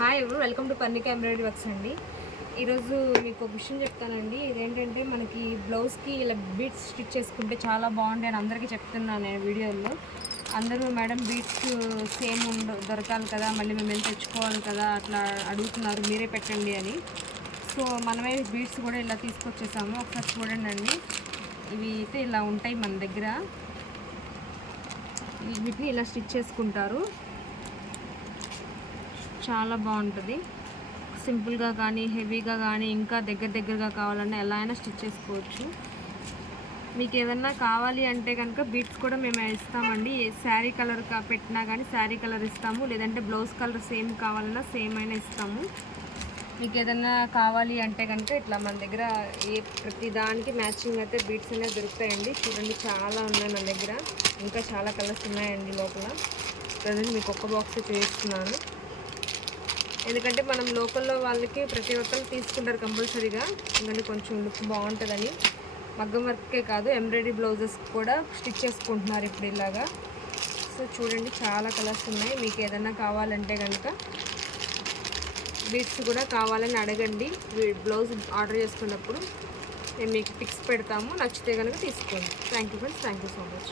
Hi ఎవరు welcome to Parnika embroidery works అండి. ఈరోజు మీకు ఒక విషయం చెప్తానండి. ఇదేంటంటే మనకి బ్లౌజ్కి ఇలా బీట్స్ స్టిచ్ చేసుకుంటే చాలా బాగుంటాయి అని అందరికీ చెప్తున్నాను నేను వీడియోలో. అందరూ మేడం బీట్స్ సేమ్ దొరకాలి కదా, మళ్ళీ మేము ఎంత తెచ్చుకోవాలి కదా అట్లా అడుగుతున్నారు, మీరే పెట్టండి అని. సో మనమే బీట్స్ కూడా ఇలా తీసుకొచ్చేసాము. ఒకసారి చూడండి అండి. ఇవి అయితే ఇలా ఉంటాయి మన దగ్గర. వీటిని ఇలా స్టిచ్ చేసుకుంటారు. చాలా బాగుంటుంది. సింపుల్గా కానీ హెవీగా కానీ ఇంకా దగ్గరగా కావాలన్నా ఎలా అయినా స్టిచ్ చేసుకోవచ్చు. మీకు ఏదన్నా కావాలి అంటే కనుక బీట్స్ కూడా మేము ఇస్తామండి. శారీ కలర్ పెట్టినా కానీ శారీ కలర్ ఇస్తాము, లేదంటే బ్లౌజ్ కలర్ సేమ్ కావాలన్నా సేమ్ అయినా ఇస్తాము. మీకు ఏదన్నా కావాలి అంటే కనుక ఇట్లా మన దగ్గర ప్రతి దానికి మ్యాచింగ్ అయితే బీట్స్ అనేవి దొరుకుతాయండి. చూడండి చాలా ఉన్నాయి మన దగ్గర, ఇంకా చాలా కలర్స్ ఉన్నాయండి లోపల. ప్రజెంట్ మీకు ఒక్క బాక్స్ చూపిస్తున్నాను, ఎందుకంటే మనం లోకల్లో వాళ్ళకి ప్రతి ఒక్కరు తీసుకుంటారు కంపల్సరీగా, ఎందుకంటే కొంచెం లుక్ బాగుంటుందని. మగ్గం వర్కే కాదు ఎంబ్రాయిడరీ బ్లౌజెస్ కూడా స్టిచ్ చేసుకుంటున్నారు ఇప్పుడు ఇలాగా. సో చూడండి చాలా కలర్స్ ఉన్నాయి. మీకు ఏదైనా కావాలంటే కనుక బీట్స్ కూడా కావాలని అడగండి. బ్లౌజ్ ఆర్డర్ చేసుకున్నప్పుడు మేము మీకు పిక్స్ పెడతాము, నచ్చితే కనుక తీసుకోండి. Thank you friends, thank you so much.